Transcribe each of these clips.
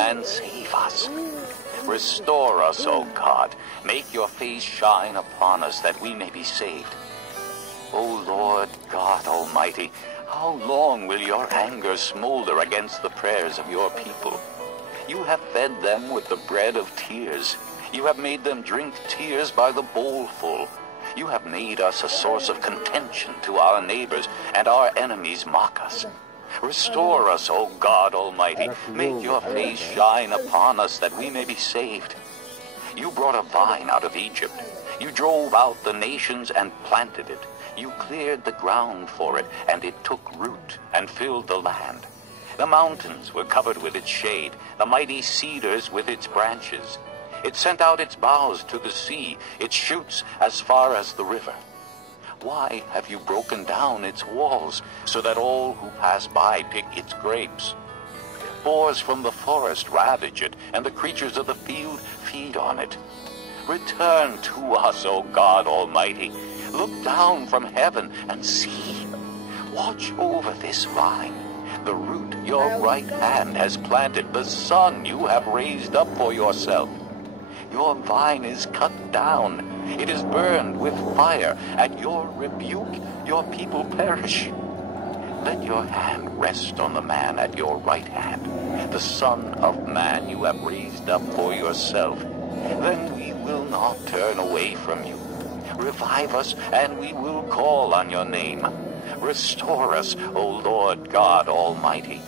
and save us. Restore us, O God. Make your face shine upon us, that we may be saved. O Lord God Almighty, how long will your anger smolder against the prayers of your people? You have fed them with the bread of tears. You have made them drink tears by the bowlful. You have made us a source of contention to our neighbors, and our enemies mock us. Restore us, O God Almighty. Make your face shine upon us, that we may be saved. You brought a vine out of Egypt. You drove out the nations and planted it. You cleared the ground for it, and it took root and filled the land. The mountains were covered with its shade, the mighty cedars with its branches. It sent out its boughs to the sea, its shoots as far as the river. Why have you broken down its walls, so that all who pass by pick its grapes? Boars from the forest ravage it, and the creatures of the field feed on it. Return to us, O God Almighty. Look down from heaven and see. Watch over this vine, the root your right hand has planted, the son you have raised up for yourself. Your vine is cut down. It is burned with fire. At your rebuke, your people perish. Let your hand rest on the man at your right hand, the Son of Man you have raised up for yourself. Then we will not turn away from you. Revive us, and we will call on your name. Restore us, O Lord God Almighty.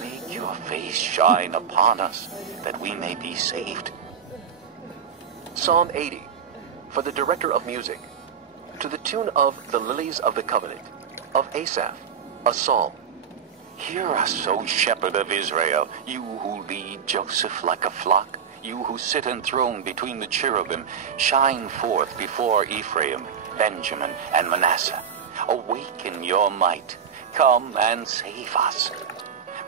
Make your face shine upon us, that we may be saved. Psalm 80, for the director of music, to the tune of The Lilies of the Covenant, of Asaph, a psalm. Hear us, O shepherd of Israel, you who lead Joseph like a flock, you who sit enthroned between the cherubim. Shine forth before Ephraim, Benjamin, and Manasseh. Awaken your might. Come and save us.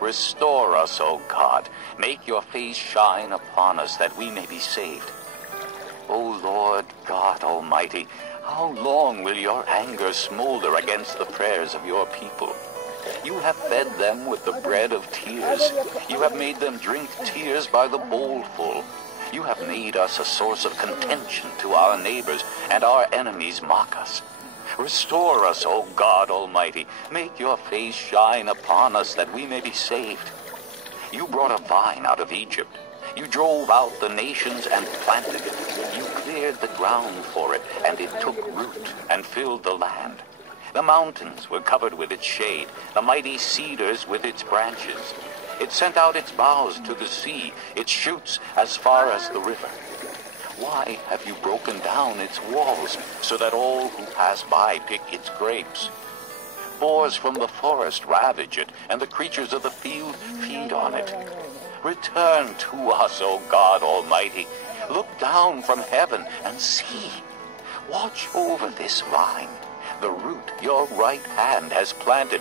Restore us, O God. Make your face shine upon us, that we may be saved. O Lord God Almighty, how long will your anger smolder against the prayers of your people? You have fed them with the bread of tears. You have made them drink tears by the bowlful. You have made us a source of contention to our neighbors, and our enemies mock us. Restore us, O God Almighty. Make your face shine upon us, that we may be saved. You brought a vine out of Egypt. You drove out the nations and planted it. You cleared the ground for it, and it took root and filled the land. The mountains were covered with its shade, the mighty cedars with its branches. It sent out its boughs to the sea, its shoots as far as the river. Why have you broken down its walls, so that all who pass by pick its grapes? Boars from the forest ravage it, and the creatures of the field feed on it. Return to us, O God Almighty. Look down from heaven and see. Watch over this vine, the root your right hand has planted.